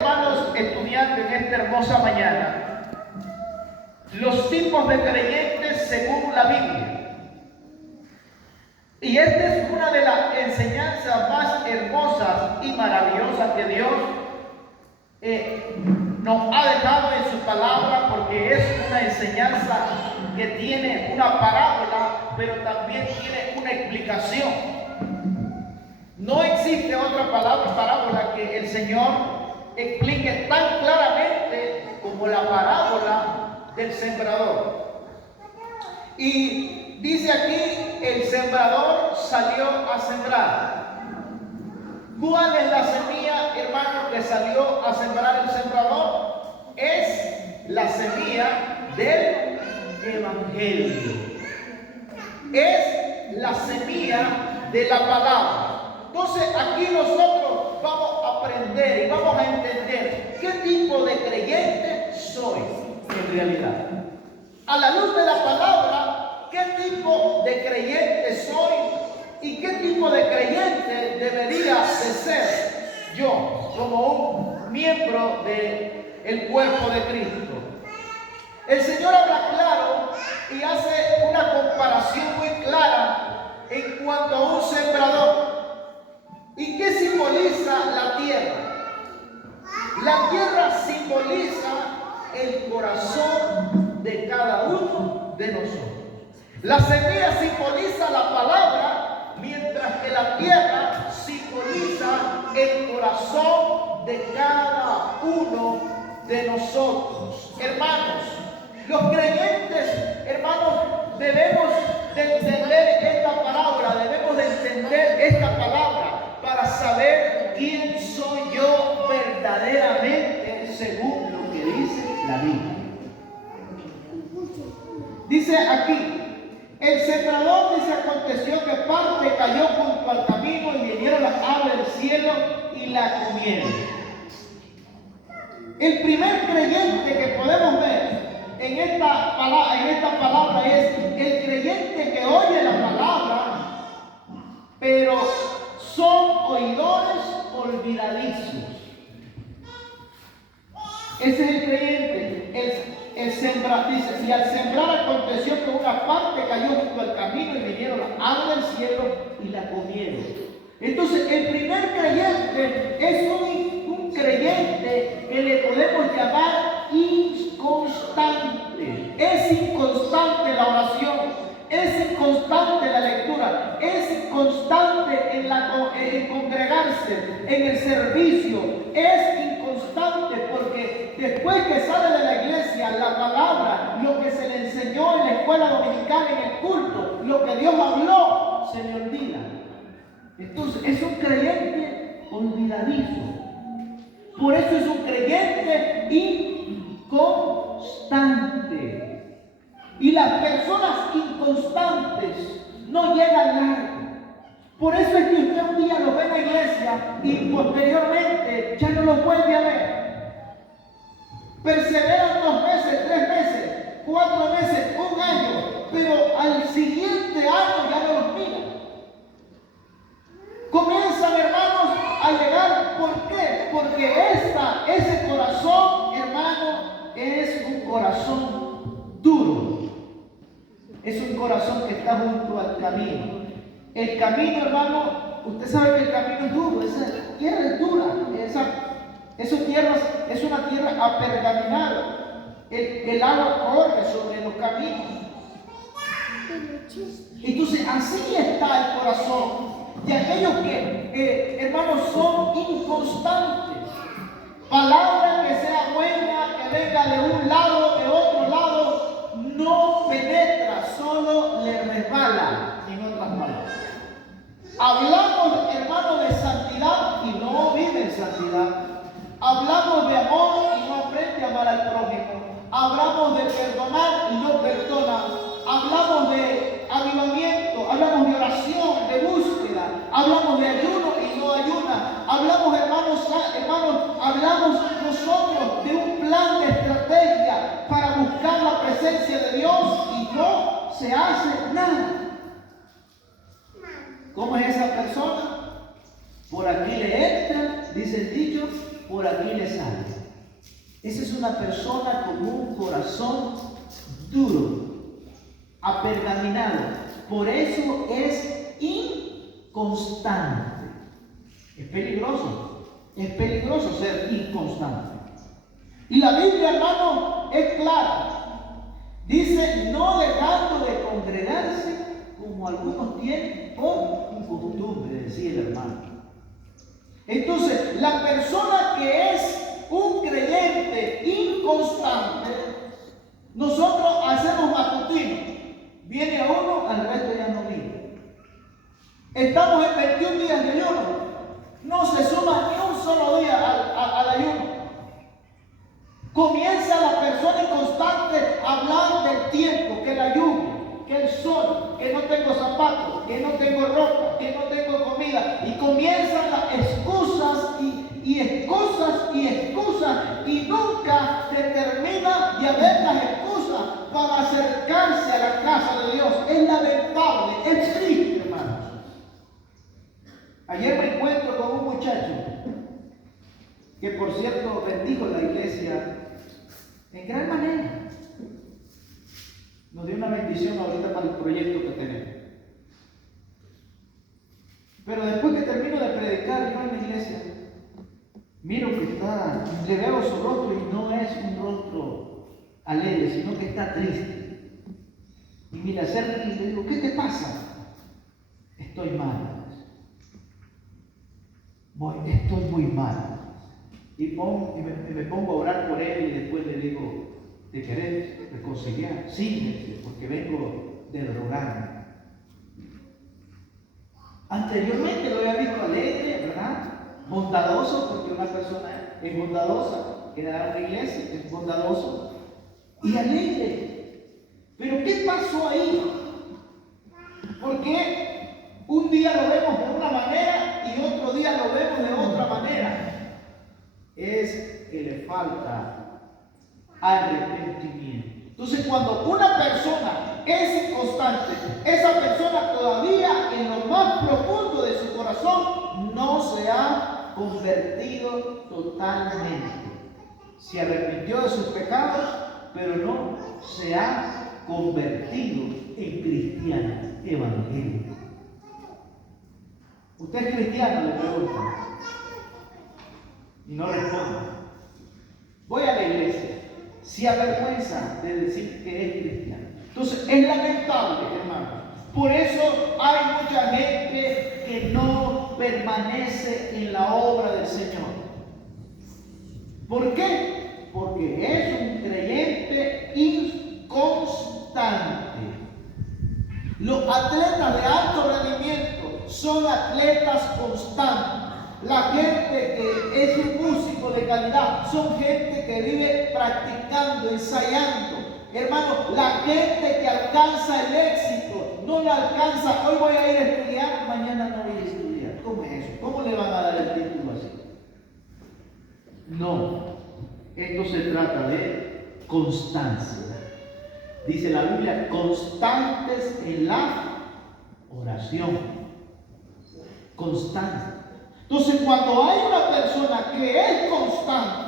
Hermanos, estudiando en esta hermosa mañana los tipos de creyentes según la Biblia. Y esta es una de las enseñanzas más hermosas y maravillosas que Dios nos ha dejado en su palabra, porque es una enseñanza que tiene una parábola, pero también tiene una explicación. No existe otra parábola que el Señor explique tan claramente como la parábola del sembrador. Y dice aquí, el sembrador salió a sembrar. ¿Cuál es la semilla, hermano, que salió a sembrar el sembrador? Es la semilla del Evangelio. Es la semilla de la palabra. Entonces aquí nosotros vamos a aprender y vamos a entender qué tipo de creyente soy en realidad. A la luz de la palabra, qué tipo de creyente soy y qué tipo de creyente debería de ser yo como un miembro del cuerpo de Cristo. El Señor habla claro y hace una comparación muy clara en cuanto a un sembrador. ¿Y qué simboliza la tierra? La tierra simboliza el corazón de cada uno de nosotros. La semilla simboliza la palabra, mientras que la tierra simboliza el corazón de cada uno de nosotros. Hermanos, los creyentes, hermanos, debemos de entender esta palabra, debemos de entender esta palabra para saber quién soy yo verdaderamente según lo que dice la Biblia. Dice aquí, el sembrador, dice, aconteció que parte cayó junto al camino y vinieron las aves del cielo y la comieron. El primer creyente que podemos ver en esta palabra es el creyente que oye la palabra, pero son oidores olvidadizos. Ese es el creyente. El sembrar, dice, y al sembrar aconteció que una parte cayó junto al camino y vinieron las aves del cielo y la comieron. Entonces, el primer creyente es un creyente que le podemos llamar inconstante. Es inconstante la oración, es inconstante la lectura, es inconstante en congregarse, en el servicio, es inconstante porque después que sale de la iglesia, la palabra, lo que se le enseñó en la escuela dominical, en el culto, lo que Dios habló, se le olvida. Entonces es un creyente olvidadizo. Por eso es un creyente inconstante. Y las personas inconstantes no llegan largo. Por eso es que usted un día lo ve en la iglesia y posteriormente ya no lo vuelve a ver. Perseveran 2 meses, 3 meses, 4 meses, 1 año, pero al siguiente año ya no los mira. Comienzan, hermanos, a llegar. ¿Por qué? Porque ese corazón, hermano, es un corazón duro. Es un corazón que está junto al camino. El camino, hermano, usted sabe que el camino es duro, esa tierra es dura, esa tierra es una tierra apergaminada. El agua corre sobre los caminos. Entonces, así está el corazón de aquellos que, hermanos, son inconstantes. Palabra que sea buena, que venga de un lado, de otro lado, no penetra, solo le resbala, en otras palabras. Hablamos, hermano, de santidad y no vive en santidad. Hablamos de amor y no aprende a amar al prójimo. Hablamos de perdonar y no perdona. Hablamos de avivamiento, hablamos de oración, de búsqueda. Hablamos de ayuno y no ayuna. Hablamos, hermanos, hablamos nosotros de un plan de estrategia para buscar la presencia de Dios y no se hace nada. ¿Cómo es esa persona? Por aquí le entra, dice el dicho, por aquí le sale. Esa es una persona con un corazón duro, apergaminado. Por eso es inconstante. Es peligroso ser inconstante. Y la Biblia, hermano, es clara. Dice, no dejando de congregarse, como algunos tienen por costumbre, decía el hermano. Entonces, la persona que es un creyente inconstante, nosotros hacemos matutino. Viene a uno, al resto ya no viene. Estamos en 21 días de ayuno. No se suma ni un solo día al ayuno. Comienza la persona inconstante a hablar del tiempo, que la lluvia, que el sol, que no tengo zapatos, que no tengo ropa, que no tengo comida. Y comienzan las excusas y excusas y nunca se termina de haber las excusas para acercarse a la casa de Dios. Es lamentable, es triste, hermanos. Ayer me encuentro con un muchacho que, por cierto, bendijo la iglesia en gran manera. Nos dio una bendición ahorita para el proyecto que tenemos. Pero después que termino de predicar yo en la iglesia, miro que le veo su rostro y no es un rostro alegre, sino que está triste. Y me le acerco y le digo, ¿qué te pasa? Estoy mal. Estoy muy mal. Y me pongo a orar por él y después le digo, ¿te querés reconciliar? Sí, porque vengo de drogarme. Anteriormente lo había visto alegre, ¿verdad? Bondadoso, porque una persona es bondadosa, que da una iglesia, es bondadoso y alegre. Pero ¿qué pasó ahí? Porque un día lo vemos de una manera y otro día lo vemos de otra manera. Es que le falta arrepentimiento. Entonces, cuando una persona es inconstante, esa persona todavía en lo más profundo de su corazón no se ha convertido totalmente. Se arrepintió de sus pecados, pero no se ha convertido en cristiano evangélico. ¿Usted es cristiano?, le preguntan. Y no responde. Voy a la iglesia. Se avergüenza de decir que es cristiano. Entonces es lamentable, hermano. Por eso hay mucha gente que no permanece en la obra del Señor. ¿Por qué? Porque es un creyente inconstante. Los atletas de alto rendimiento son atletas constantes. La gente que es un músico de calidad son gente que vive practicando, ensayando. Hermano, la gente que alcanza el éxito no la alcanza. Hoy voy a ir a estudiar, mañana no voy a estudiar. ¿Cómo es eso? ¿Cómo le van a dar el título así? No, esto se trata de constancia. Dice la Biblia, constantes en la oración. Constancia. Entonces, cuando hay una persona que es constante,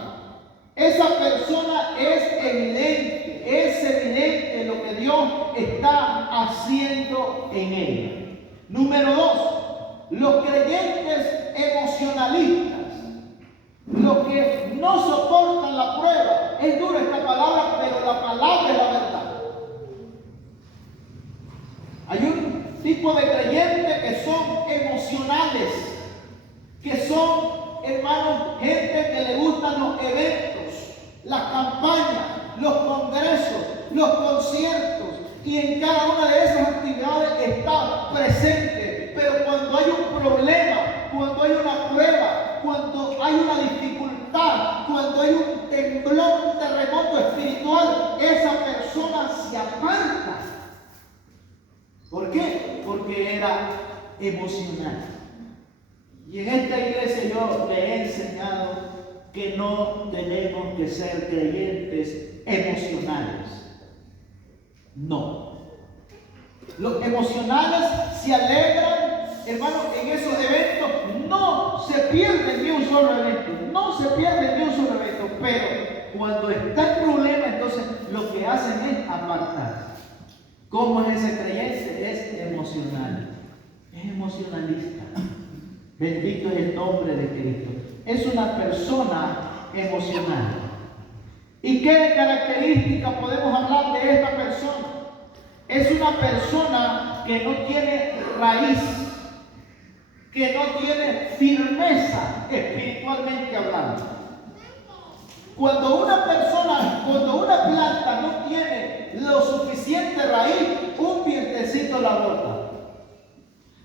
esa persona es evidente lo que Dios está haciendo en ella. Número 2, los creyentes emocionalistas, los que no soportan la prueba. Es dura esta palabra, pero la palabra es la verdad. Hay un tipo de creyentes que son emocionales, que son, hermanos, gente que le gustan los eventos, las campañas, los congresos, los conciertos, y en cada una de esas actividades está presente. Pero cuando hay un problema, cuando hay una prueba, cuando hay una dificultad, cuando hay un temblor, un terremoto espiritual, esa persona se aparta. ¿Por qué? Porque era emocional. Y en esta iglesia yo le he enseñado que no tenemos que ser creyentes emocionales. No. Los emocionales se alegran, hermanos, en esos eventos no se pierde ni un solo evento, no se pierde ni un solo evento, pero cuando está el problema, entonces lo que hacen es apartarse. ¿Cómo es ese creyente? Es emocional, es emocionalista. Bendito es el nombre de Cristo. Es una persona emocional. ¿Y qué características podemos hablar de esta persona? Es una persona que no tiene raíz, que no tiene firmeza espiritualmente hablando. Cuando una planta no tiene lo suficiente raíz, un vientecito la bota.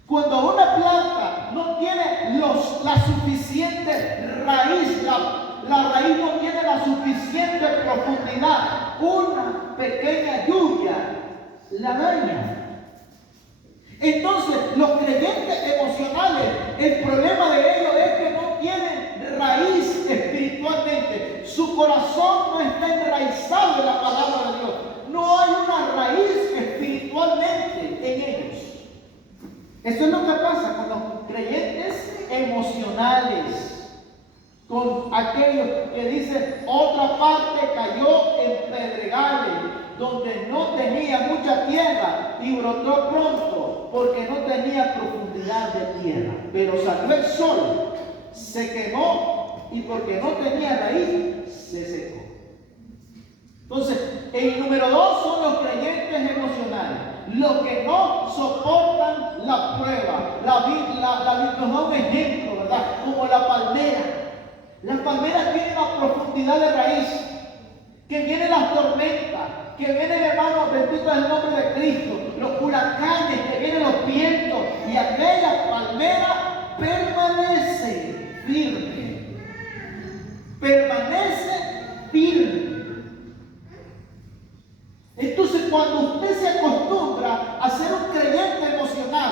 Cuando una planta no tiene la suficiente raíz, la raíz no tiene la suficiente profundidad, una pequeña lluvia la daña. Entonces, los creyentes emocionales, el problema de ellos es que no tienen raíz espiritualmente. Su corazón no está enraizado en la palabra de Dios. No hay una raíz espiritualmente en ellos. Eso es lo que pasa con los creyentes emocionales, con aquellos que dicen otra parte cayó en pedregales, donde no tenía mucha tierra y brotó pronto, porque no tenía profundidad de tierra. Pero salió el sol, se quemó y porque no tenía raíz, se secó. Entonces, el número 2 son los creyentes emocionales, los que no soportan la prueba. Nos da un ejemplo, ¿verdad? Como la palmera. Las palmeras tienen una profundidad de raíz, que vienen las tormentas, que vienen, hermanos, bendito es el nombre de Cristo, los huracanes, que vienen los vientos, y aquella palmera permanece firme. Permanece firme. Entonces, cuando usted se acostumbra a ser un creyente emocional,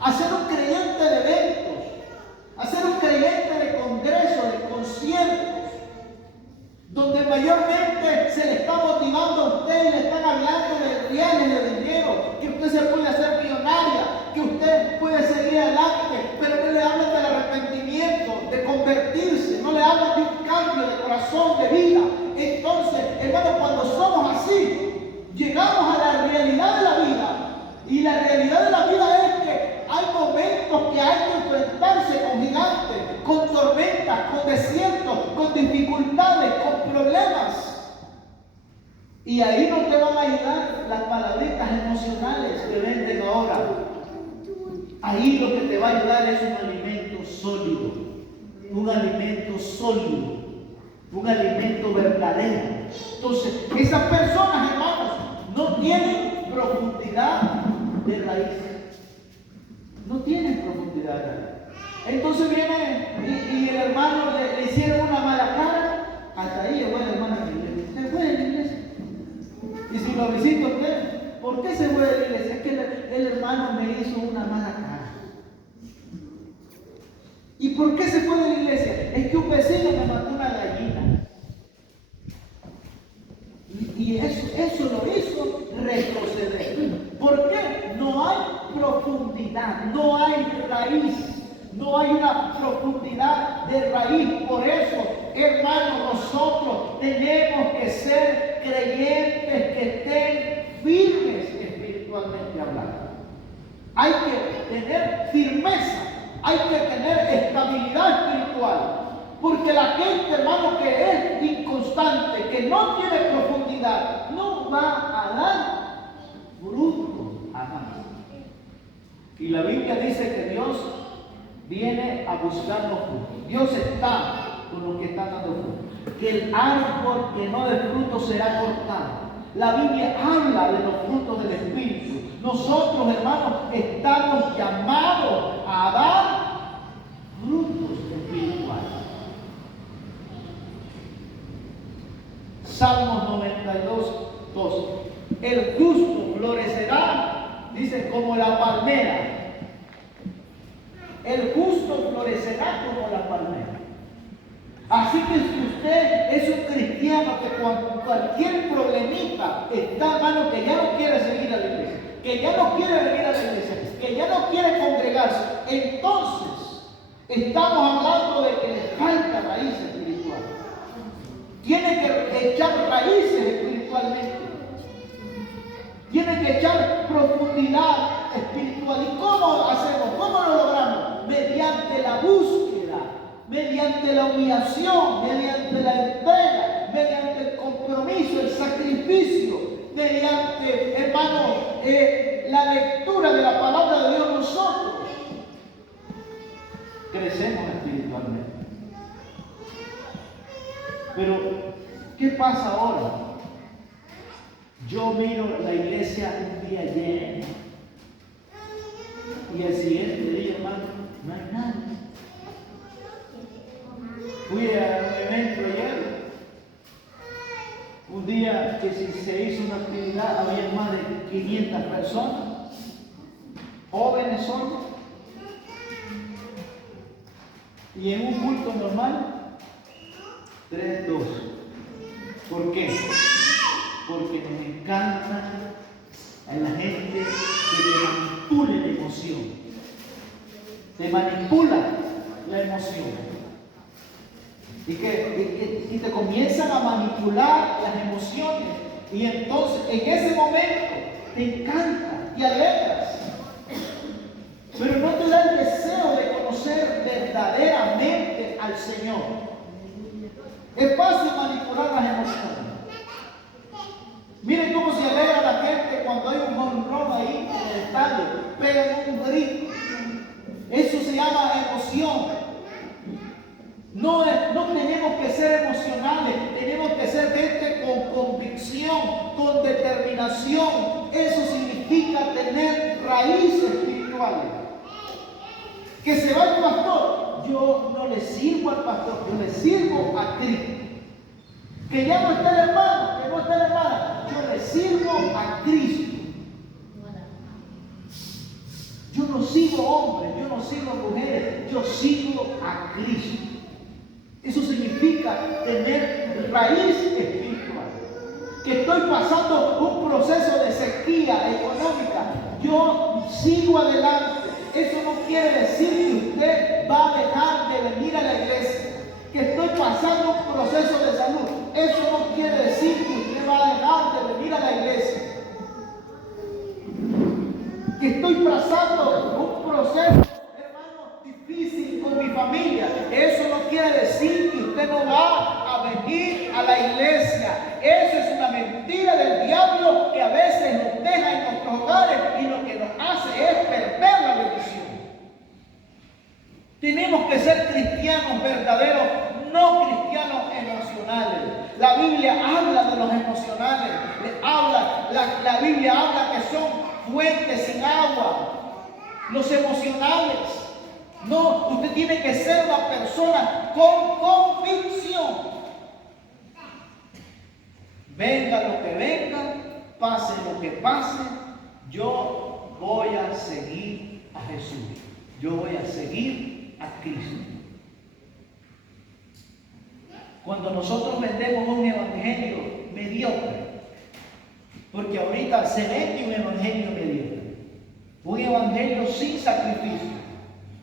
a ser un creyente de eventos, a ser un creyente de congresos, de conciertos, donde mayormente se le está motivando a usted y le están hablando de reales, de dinero, que usted se puede hacer millonaria, que usted puede seguir adelante, pero no le hablan del arrepentimiento, de convertirse, no le hablan de un cambio de corazón, de vida. Entonces, hermano, cuando somos así, llegamos a la realidad de la vida, y la realidad de la vida es que hay momentos que hay que enfrentarse con gigantes, con tormentas, con desiertos, con dificultades, con problemas. Y ahí no te van a ayudar las palabritas emocionales que venden ahora. Ahí lo que te va a ayudar es un alimento sólido, un alimento sólido, un alimento verdadero. Entonces, esas personas, hermanos, no tienen profundidad de raíz. No tienen profundidad de raíz. Entonces viene y el hermano le hicieron una mala cara. Hasta ahí llegó el hermano a la iglesia. Se fue de la iglesia. Y si lo visita usted, ¿por qué se fue de la iglesia? Es que el hermano me hizo una mala cara. ¿Y por qué se fue de la iglesia? Es que un vecino me mató una gallina. Y eso lo hizo retroceder. ¿Por qué? No hay profundidad, no hay raíz, no hay una profundidad de raíz. Por eso, hermanos, nosotros tenemos que ser creyentes que estén firmes espiritualmente hablando. Hay que tener firmeza, hay que tener estabilidad espiritual. Porque la gente, hermano, que es inconstante, que no tiene profundidad, no va a dar fruto jamás. Y la Biblia dice que Dios viene a buscar los frutos. Dios está con los que están dando fruto. Que el árbol que no dé fruto será cortado. La Biblia habla de los frutos del Espíritu. Nosotros, hermanos, estamos llamados a dar frutos espirituales. Salmos 92, 12. El justo florecerá, dice, como la palmera. El justo florecerá como la palmera. Así que si usted es un cristiano que con cualquier problemita está, hermano, que ya no quiere seguir a la iglesia, que ya no quiere venir a la iglesia, que ya no quiere congregarse, entonces Estamos hablando de que le falta raíz espiritual. Tiene que echar raíces espiritualmente. Tiene que echar profundidad espiritual. ¿Y cómo hacemos? ¿Cómo lo logramos? Mediante la búsqueda, mediante la humillación, mediante la entrega, mediante el compromiso, el sacrificio, mediante, hermano, la lectura de la palabra de Dios. Nosotros crecemos espiritualmente. Pero, ¿qué pasa ahora? Yo miro la iglesia un día llena y el siguiente día, hermano, no hay nada. Fui a un evento ayer, un día que se hizo una actividad, había más de 500 personas, jóvenes solos, y en un culto normal, 3, 2. ¿Por qué? Porque nos encanta a la gente que te manipule la emoción. Te manipula la emoción. Y te comienzan a manipular las emociones. Y entonces en ese momento te encanta, te alegras. Pero no te da el deseo de conocer verdaderamente al Señor. Es fácil manipular las emociones. Miren cómo se alegra la gente cuando hay un jonrón ahí en el estadio, pegan un grito. Eso se llama emoción. No tenemos que ser emocionales, tenemos que ser gente con convicción, con determinación. Eso significa tener raíces espirituales. Que se va el pastor, yo no le sirvo al pastor, yo le sirvo a Cristo. Que ya no está el hermano, que no está la hermana, yo le sirvo a Cristo. Yo no sigo hombres, yo no sigo mujeres, yo sigo a Cristo. Eso significa tener raíz espiritual. Que estoy pasando un proceso de sequía económica, yo sigo adelante. Eso no quiere decir que usted va a dejar de venir a la iglesia. Que estoy pasando un proceso de salud, eso no quiere decir que usted va a dejar de venir a la iglesia. Que estoy pasando un proceso, hermano, difícil con mi familia, eso no quiere decir que usted no va a venir a la iglesia. Eso es una mentira del diablo que a veces nos deja en nuestros hogares y lo que nos hace es perder la bendición. Tenemos que ser cristianos verdaderos, no cristianos emocionales. La Biblia habla de los emocionales. La Biblia habla que son fuentes sin agua. Los emocionales. No, usted tiene que ser una persona con convicción. Venga lo que venga, pase lo que pase, yo voy a seguir a Jesús. Yo voy a seguir a Cristo. Cuando nosotros vendemos un evangelio mediocre, porque ahorita se vende un evangelio mediocre, un evangelio sin sacrificio,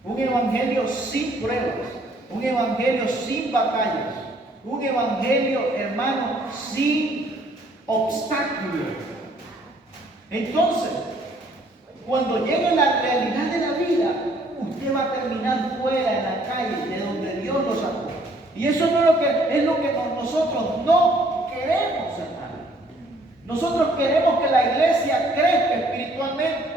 un evangelio sin pruebas, un evangelio sin batallas, un evangelio, hermano, sin obstáculos. Entonces, cuando llegue la realidad de la vida, usted va a terminar fuera en la calle de donde Dios lo sacó. Y eso no es lo que nosotros no queremos, hermano. Nosotros queremos que la iglesia crezca espiritualmente.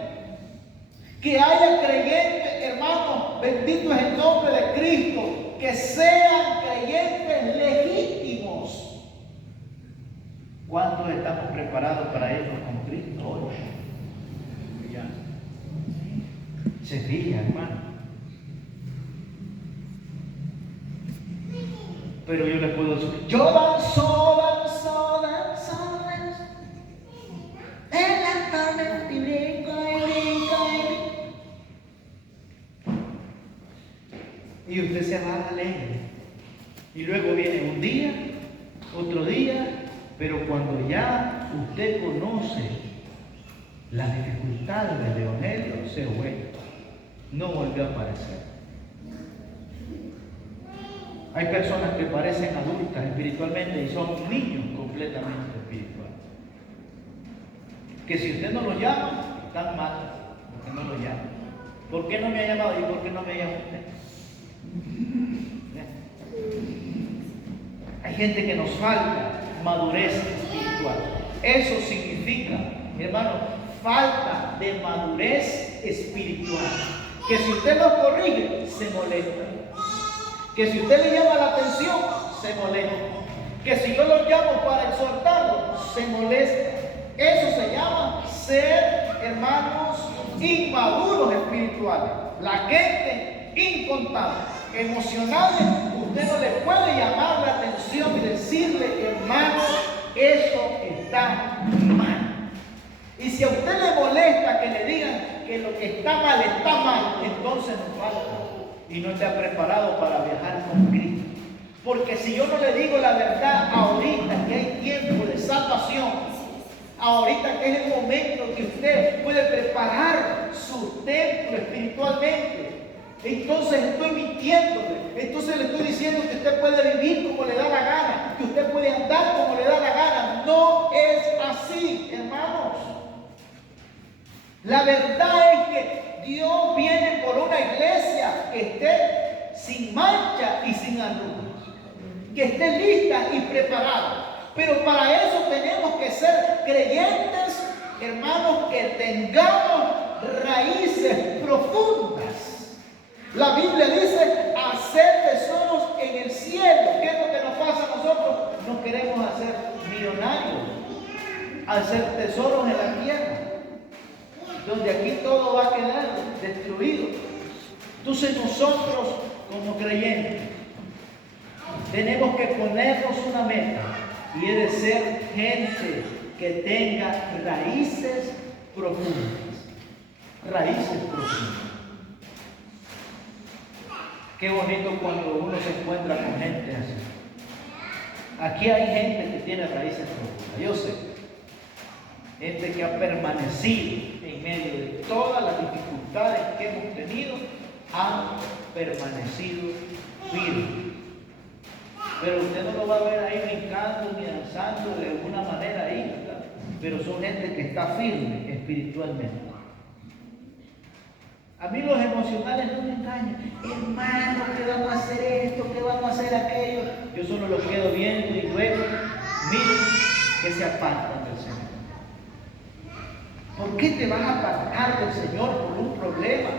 Que haya creyentes, hermanos, bendito es el nombre de Cristo, que sean creyentes legítimos. ¿Cuántos estamos preparados para irnos con Cristo hoy? Sevilla, hermano. Pero yo le puedo decir, yo danzo, danzo, danzo, danzo, en la tarde y brinco y brinco y usted se va alegre. Y luego viene un día, otro día, pero cuando ya usted conoce las dificultades del evangelio, se vuelve. No volvió a aparecer. Hay personas que parecen adultas espiritualmente y son niños completamente espirituales. Que si usted no los llama, están mal, porque no los llama. ¿Por qué no me ha llamado y por qué no me llama usted? Hay gente que nos falta madurez espiritual. Eso significa, hermano, falta de madurez espiritual. Que si usted los corrige, se molesta. Que si usted le llama la atención, se molesta. Que si yo lo llamo para exhortarlo, se molesta. Eso se llama ser, hermanos, inmaduros espirituales. La gente incontable, emocionales, usted no le puede llamar la atención y decirle, hermano, eso está mal. Y si a usted le molesta que le digan que lo que está mal, entonces no falta y no está preparado para viajar con Cristo. Porque si yo no le digo la verdad ahorita que hay tiempo de salvación, ahorita que es el momento que usted puede preparar su templo espiritualmente, entonces estoy mintiéndole. Entonces le estoy diciendo que usted puede vivir como le da la gana, que usted puede andar como le da la gana. No es así, hermanos. La verdad es que Dios viene por una iglesia que esté sin mancha y sin arrugas, que esté lista y preparada. Pero para eso tenemos que ser creyentes, hermanos, que tengamos raíces profundas. La Biblia dice hacer tesoros en el cielo. ¿Qué es lo que nos pasa a nosotros? No queremos hacer millonarios, hacer tesoros en la tierra, donde aquí todo va a quedar destruido. Entonces nosotros como creyentes tenemos que ponernos una meta, y es de ser gente que tenga raíces profundas. Raíces profundas. Qué bonito cuando uno se encuentra con gente así. Aquí hay gente que tiene raíces profundas, yo sé. Gente que ha permanecido en medio de todas las dificultades que hemos tenido, han permanecido firmes. Pero usted no lo va a ver ahí brincando ni danzando de alguna manera ahí, ¿verdad? Pero son gente que está firme espiritualmente. A mí los emocionales no me engañan. Hermano, ¿qué vamos a hacer esto? ¿Qué vamos a hacer aquello? Yo solo los quedo viendo y luego miren que se apartan del Señor. ¿Por qué te vas a apartar del Señor por un problema?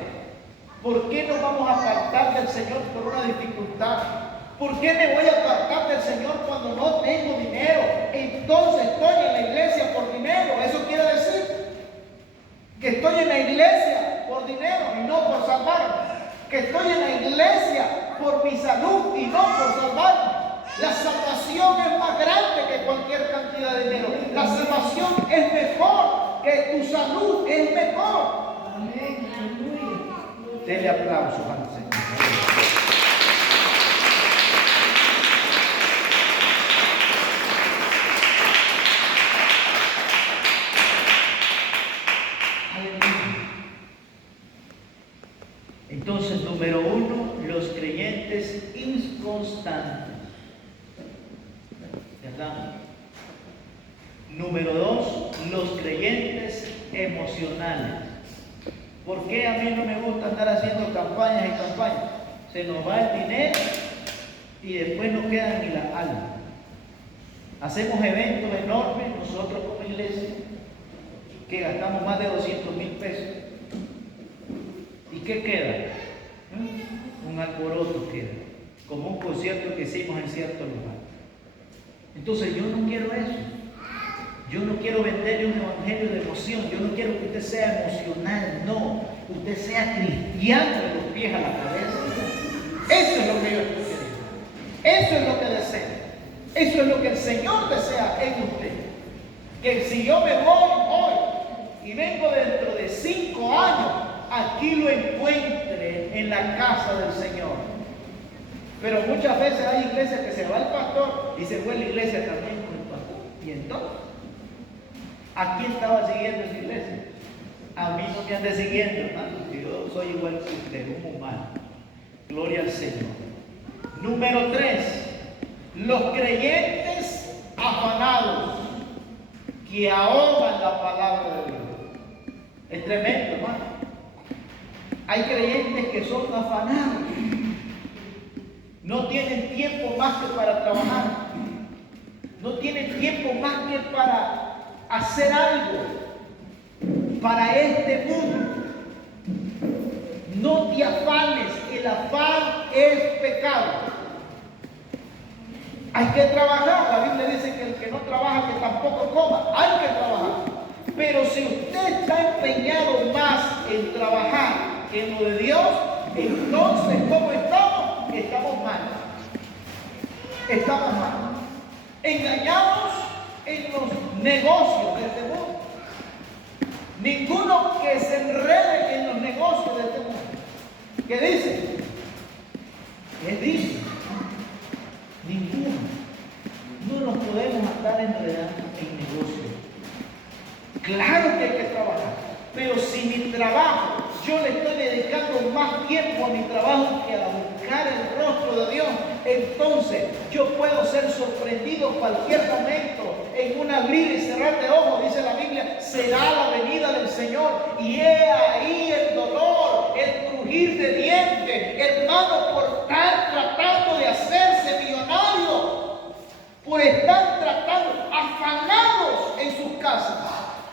¿Por qué nos vamos a apartar del Señor por una dificultad? ¿Por qué me voy a apartar del Señor cuando no tengo dinero? Entonces estoy en la iglesia por dinero. Eso quiere decir que estoy en la iglesia por dinero y no por salvarme. Que estoy en la iglesia por mi salud y no por salvarme. La salvación es más grande que cualquier cantidad de dinero. La salvación es mejor que tu salud, es mejor. Amén. Denle aplausos al Señor. Entonces, número uno, los creyentes inconstantes, ¿verdad? Número dos, los creyentes emocionales. ¿Por qué a mí no me gusta andar haciendo campañas y campañas? Se nos va el dinero y después no queda ni la alma. Hacemos eventos enormes nosotros como iglesia, que gastamos más de 200,000 pesos. ¿Y qué queda? Un alboroto queda, como un concierto que hicimos en cierto lugar. Entonces yo no quiero eso. Yo no quiero venderle un evangelio de emoción. Yo no quiero que usted sea emocional, no. Usted sea cristiano de los pies a la cabeza. Eso es lo que yo estoy queriendo. Eso es lo que deseo. Eso es lo que el Señor desea en usted. Que si yo me voy hoy y vengo dentro de 5 años, aquí lo encuentre en la casa del Señor. Pero muchas veces hay iglesias que se va el pastor y se fue la iglesia también con el pastor. Y entonces, ¿a quién estaba siguiendo esa iglesia? A mí no me ande siguiendo, hermano. Yo soy igual que usted, un humano. Gloria al Señor. Número 3, los creyentes afanados que ahogan la palabra de Dios. Es tremendo, hermano. Hay creyentes que son afanados. No tienen tiempo más que para trabajar. No tienen tiempo más que para hacer algo para este mundo. No te afanes, el afán es pecado. Hay que trabajar. La Biblia dice que el que no trabaja, que tampoco coma. Hay que trabajar. Pero si usted está empeñado más en trabajar que en lo de Dios, entonces, ¿cómo estamos? Estamos mal. Estamos mal. Engañados en los negocios de este mundo. Ninguno que se enrede en los negocios de este mundo. ¿Qué dice? ¿Qué dice? Ninguno. No nos podemos andar enredando en negocios. Claro que hay que trabajar, pero si mi trabajo, yo le estoy dedicando más tiempo a mi trabajo que a buscar el rostro de Dios, entonces yo puedo ser sorprendido cualquier momento en un abrir y cerrar de ojos. Dice la Biblia, será la venida del Señor y he ahí el dolor, el crujir de dientes, hermano, por estar tratando de hacerse millonario, por estar tratando, afanados en sus casas,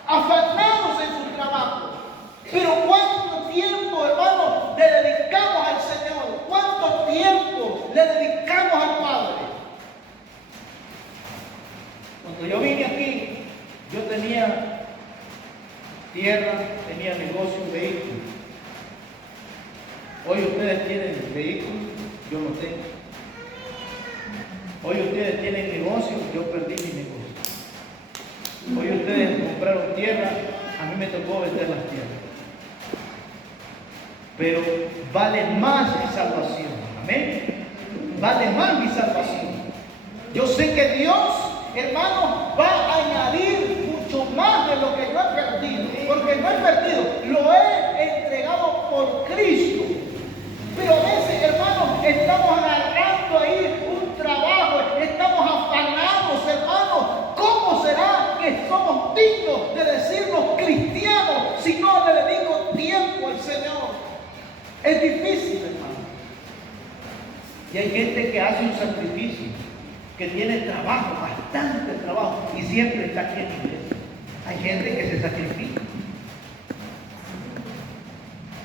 afanados en sus trabajos. Pero ¿cuánto tiempo, hermano, le dedicamos al Señor? ¿Cuánto tiempo le dedicamos al Padre? Cuando yo vine aquí, yo tenía tierra, tenía negocio, vehículo. Hoy ustedes tienen vehículos, yo no tengo. Hoy ustedes tienen negocio, yo perdí mi negocio. Hoy ustedes compraron tierra, a mí me tocó vender las tierras. Pero vale más mi salvación. Amén. Vale más mi salvación. Yo sé que Dios, hermano, va a añadir mucho más de lo que yo he perdido. Porque no he perdido, lo he entregado por Cristo. Pero a veces, hermano, estamos agarrando ahí un trabajo, estamos afanados, hermano. ¿Cómo será que somos dignos de decirnos cristianos si no le dedico tiempo al Señor? Es difícil, hermano. Y hay gente que hace un sacrificio, que tiene trabajo, bastante trabajo, y siempre está aquí en la iglesia. Hay gente que se sacrifica.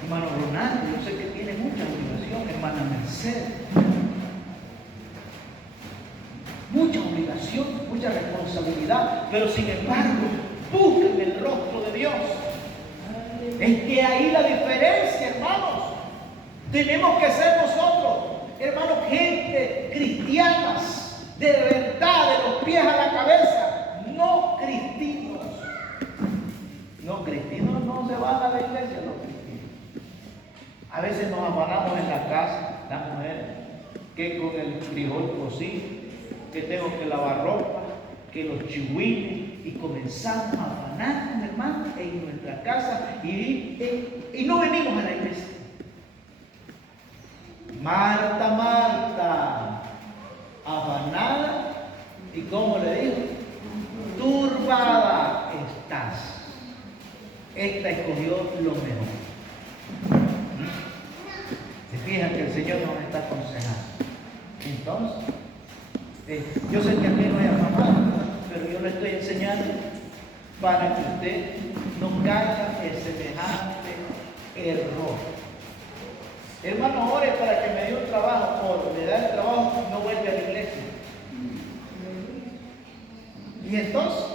Hermano Ronaldo, yo sé que tiene mucha obligación. Hermana Mercedes, mucha obligación, mucha responsabilidad, pero sin embargo, busquen el rostro de Dios. Es que ahí la diferencia, hermanos. Tenemos que ser nosotros, hermanos, gente cristianas, de verdad, de los pies a la cabeza, no cristinos. No cristinos no se van a la iglesia, no cristinos. A veces nos afanamos en la casa, las mujeres, que con el frijol cocido, que tengo que lavar ropa, que los chihuines, y comenzamos a afanarnos, hermanos, en nuestra casa y no venimos a la iglesia. Marta, Marta, afanada, y como le digo, turbada estás. Esta escogió lo mejor. Se fijan que el Señor nos está aconsejando. Entonces, yo sé que aquí no hay afamado, pero yo le estoy enseñando para que usted no caiga en semejante error. Hermano, ore para que me dé un trabajo. Por le da el trabajo, no vuelve a la iglesia. Y entonces,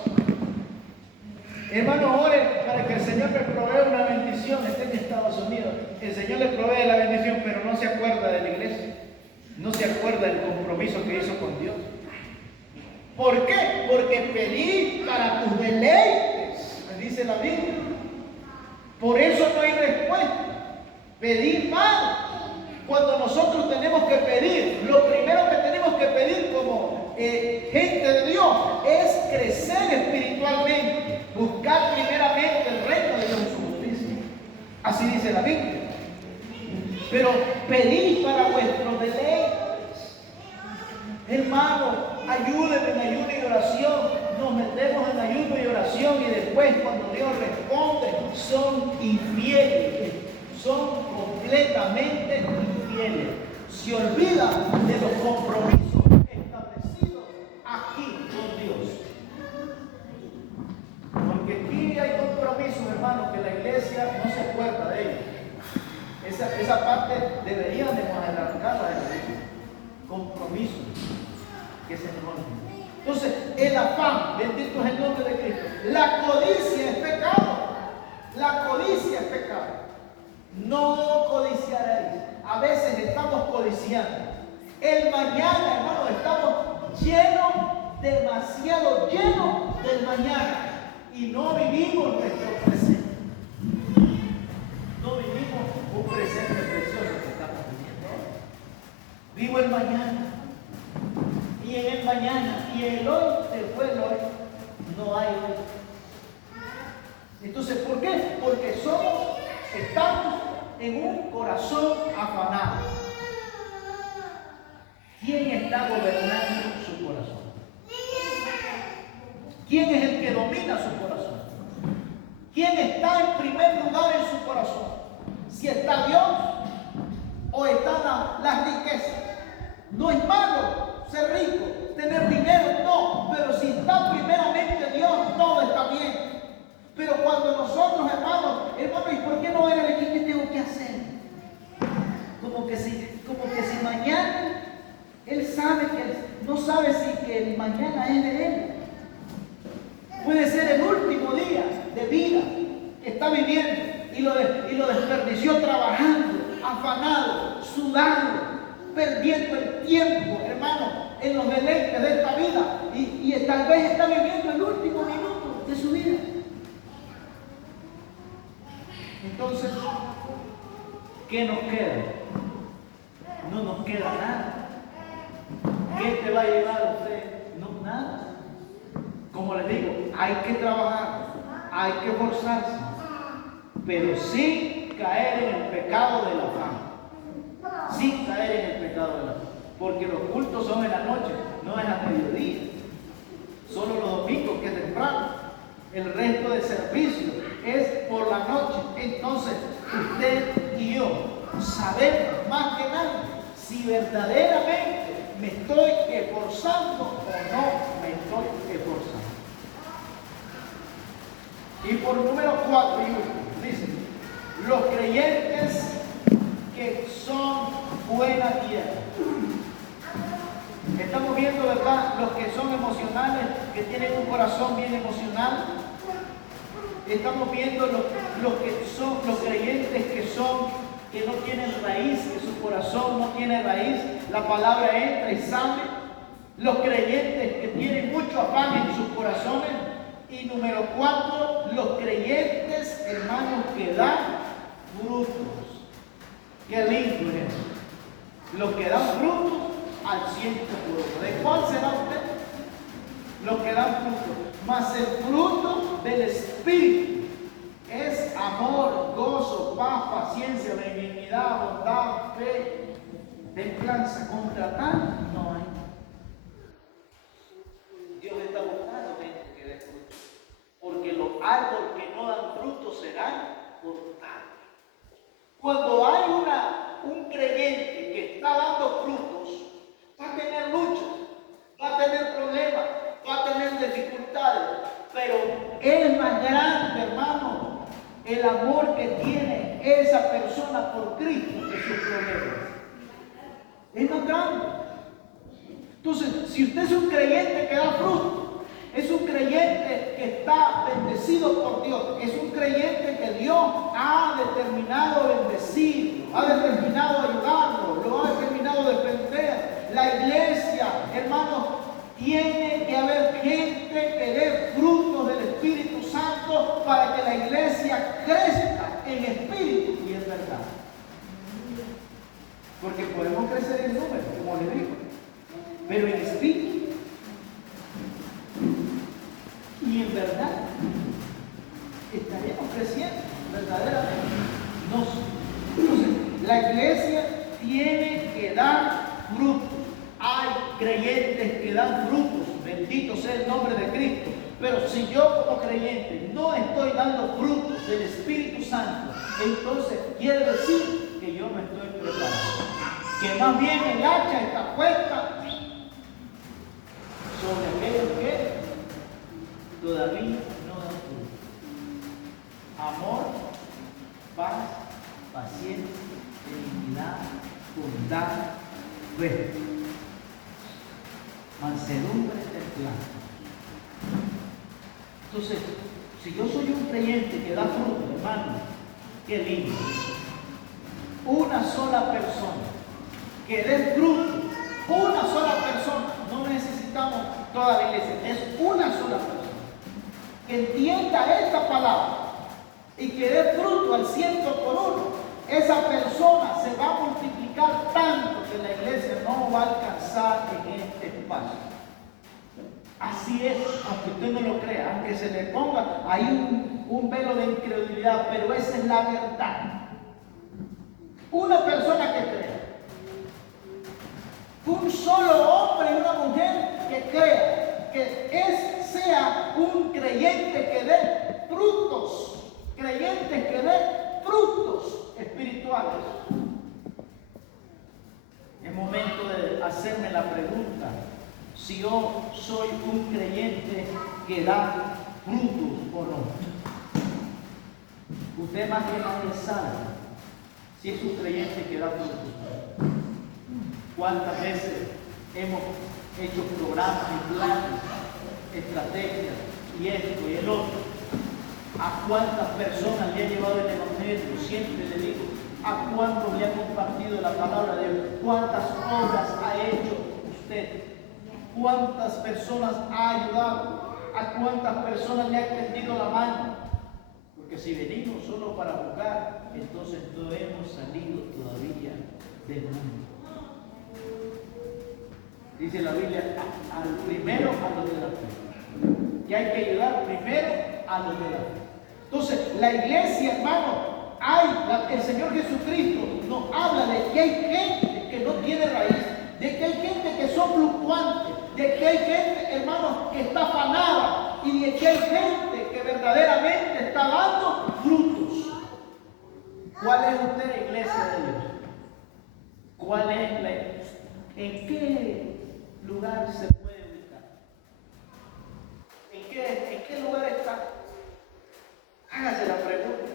hermano, ore para que el Señor me provea una bendición. Esté en Estados Unidos. El Señor le provee la bendición, pero no se acuerda de la iglesia. No se acuerda del compromiso que hizo con Dios. ¿Por qué? Porque pedí para tus deleites, me dice la Biblia. Por eso no hay respuesta. Pedir mal. Cuando nosotros tenemos que pedir, lo primero que tenemos que pedir como gente de Dios es crecer espiritualmente, buscar primeramente el reino de Dios en su justicia. Así dice la Biblia. Pero pedid para vuestros deleites. Hermano, ayúdenme en ayuno y oración. Nos metemos en ayuno y oración y después cuando Dios responde son infieles. Son completamente infieles. Se olvidan de los compromisos establecidos aquí con Dios. Porque aquí hay compromisos, hermanos, que la iglesia no se acuerda de ellos. Esa parte deberíamos arrancarla de la iglesia. Compromisos que se nos olvidan. Entonces, el afán, bendito es el nombre de Cristo. La codicia es pecado. La codicia es pecado. No codiciaréis. A veces estamos codiciando. El mañana, hermano, estamos llenos, demasiado llenos del mañana. Y no vivimos nuestro presente. No vivimos un presente precioso que estamos viviendo. Vivo el mañana. Y en el mañana y en el hoy, después del hoy, no hay hoy. Entonces, ¿por qué? Porque estamos en un corazón afanado. ¿Quién está gobernando su corazón? ¿Quién es el que domina su corazón? ¿Quién está en primer lugar en su corazón? Si está Dios o están las riquezas. No es malo ser rico, tener dinero, no, pero si está primeramente Dios, todo está bien. Pero cuando nosotros, hermanos, ¿y por qué no era de aquí? ¿Qué tengo que hacer? Como que si mañana, Él sabe que no sabe si que el mañana es de Él. Puede ser el último día de vida que está viviendo y lo desperdició trabajando, afanado, sudando, perdiendo el tiempo, hermano, en los deleites de esta vida y tal vez está viviendo el último minuto de su vida. Entonces, ¿qué nos queda? No nos queda nada. ¿Qué te va a llevar a usted? No, nada. Como les digo, hay que trabajar, hay que esforzarse, pero sin caer en el pecado del afán. Sin caer en el pecado del afán. Porque los cultos son en la noche, no es a mediodía. Solo los domingos, que es temprano. El resto del servicio es por la noche. Entonces, usted y yo sabemos más que nadie si verdaderamente me estoy esforzando o no me estoy esforzando. Y por número 4 y último, dice, los creyentes que son buena tierra. Estamos viendo, ¿verdad?, los que son emocionales, que tienen un corazón bien emocional. Estamos viendo los que son los creyentes que no tienen raíz, que su corazón no tiene raíz, la palabra entra y sale. Los creyentes que tienen mucho afán en sus corazones. Y número 4, los creyentes, hermanos, que dan frutos. Qué lindo es eso. Los que dan frutos al 100%. ¿De cuál será usted? Los que dan frutos. Mas el fruto del Espíritu es amor, gozo, paz, paciencia, benignidad, bondad, fe, templanza. Contra tal no hay. Dios está buscando gente que dé frutos. Porque los árboles que no dan frutos serán cortados. Cuando hay un creyente que está dando frutos, va a tener luchas, va a tener problemas, va a tener dificultades, pero es más grande, hermano, el amor que tiene esa persona por Cristo que sus problemas. Es más grande. Entonces, si usted es un creyente que da fruto, es un creyente que está bendecido por Dios, es un creyente que Dios ha determinado bendecir, ha determinado ayudarlo, lo ha determinado defender. La iglesia, hermanos, tiene que haber gente que dé frutos del Espíritu Santo para que la iglesia crezca en espíritu y en verdad. Porque podemos crecer en número, como le digo, pero en espíritu y en verdad estaremos creciendo verdaderamente. Entonces, la iglesia tiene que dar frutos. Hay creyentes que dan frutos, bendito sea el nombre de Cristo. Pero si yo como creyente no estoy dando frutos del Espíritu Santo, entonces quiere decir que yo me estoy preparando. Que más bien el hacha está puesta sobre aquellos que todavía no dan fruto. Amor, paz, paciencia, benignidad, bondad, fe, mansedumbre, templanza. Entonces, si yo soy un creyente que da fruto, hermano, qué lindo. Una sola persona que dé fruto, una sola persona, no necesitamos toda la iglesia, es una sola persona que entienda esta palabra y que dé fruto al 100 por uno. Esa persona se va a multiplicar tanto que la iglesia no va a alcanzar en este espacio. Así es, aunque usted no lo crea, aunque se le ponga ahí un velo de incredulidad, pero esa es la verdad. Una persona que crea, un solo hombre y una mujer que crea, que sea un creyente que dé frutos, creyentes que dé frutos espirituales. Es momento de hacerme la pregunta: si yo soy un creyente que da frutos o no. Usted más que nadie sabe si es un creyente que da frutos. ¿Cuántas veces hemos hecho programas y planes, estrategias y esto y el otro? ¿A cuántas personas le ha llevado el evangelio? Siempre le digo, ¿a cuántos le ha compartido la palabra de Dios? ¿Cuántas obras ha hecho usted? ¿Cuántas personas ha ayudado? ¿A cuántas personas le ha extendido la mano? Porque si venimos solo para buscar, entonces no hemos salido todavía del mundo. Dice la Biblia, al primero a los de la fe. Que hay que ayudar primero a los de la fe. Entonces, la iglesia, hermano, el Señor Jesucristo nos habla de que hay gente que no tiene raíz, de que hay gente que son fluctuantes, de que hay gente, hermano, que está afanada y de que hay gente que verdaderamente está dando frutos. ¿Cuál es usted, iglesia de Dios? ¿Cuál es la iglesia? ¿En qué lugar se puede ubicar? ¿En qué lugar está? Hágase la pregunta.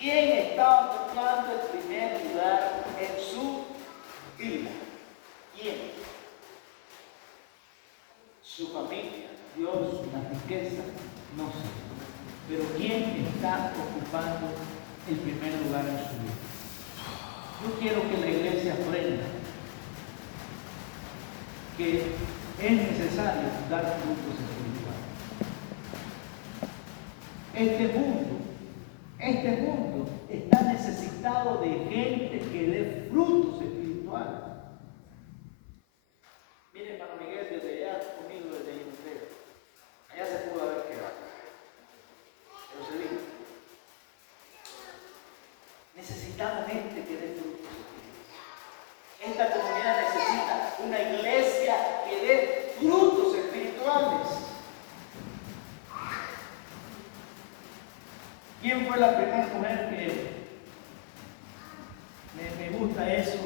¿Quién está ocupando el primer lugar en su vida? ¿Quién? Su familia, Dios, la riqueza, no sé. Pero ¿quién está ocupando el primer lugar en su vida? Yo quiero que la iglesia aprenda que es necesario dar frutos espirituales. Este mundo está necesitado de gente que dé frutos espirituales. Mire, hermano Miguel, desde allá conmigo, desde ahí usted, allá se pudo haber quedado, pero se dijo, necesitamos gente que dé frutos espirituales. Esta comunidad necesita una iglesia que dé frutos espirituales. ¿Quién fue la primera mujer que me gusta eso?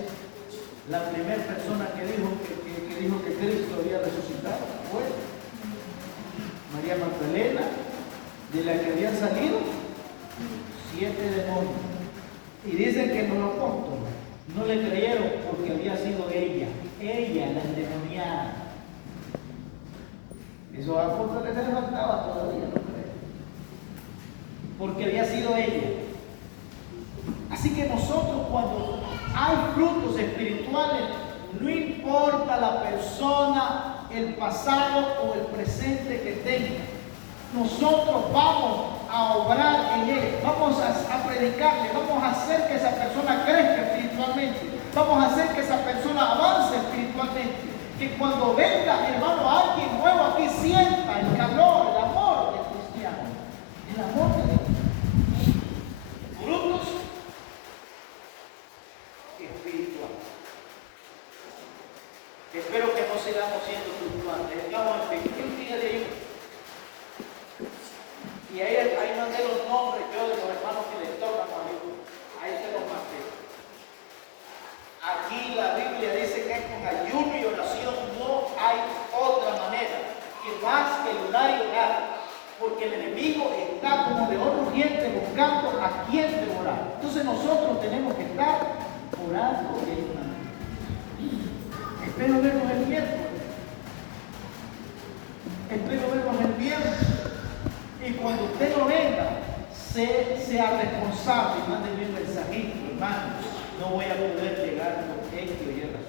La primera persona que dijo que Cristo había resucitado fue María Magdalena, de la que habían salido 7 demonios. Y dicen que los apóstoles no le creyeron porque había sido ella la endemoniada. Esos apóstoles se les faltaba todavía, no creo. Porque había sido ella. Así que nosotros, cuando hay frutos espirituales, no importa la persona, el pasado o el presente que tenga, nosotros vamos a obrar en él, vamos a predicarle, vamos a hacer que esa persona crezca espiritualmente, vamos a hacer que esa persona avance espiritualmente, que cuando venga, hermano, alguien nuevo aquí sienta el calor, el amor del cristiano, el amor de Dios. Frutos espirituales. en ayuno y oración. No hay otra manera que más que orar y orar. Porque el enemigo está como león rugiente buscando a quién devorar. Entonces nosotros tenemos que estar orando en la noche. Espero vernos el miércoles. Espero vernos el viernes. Y cuando usted no venga, sea responsable y mándeme un mensajito, hermano. No voy a poder llegar por X o Y razón.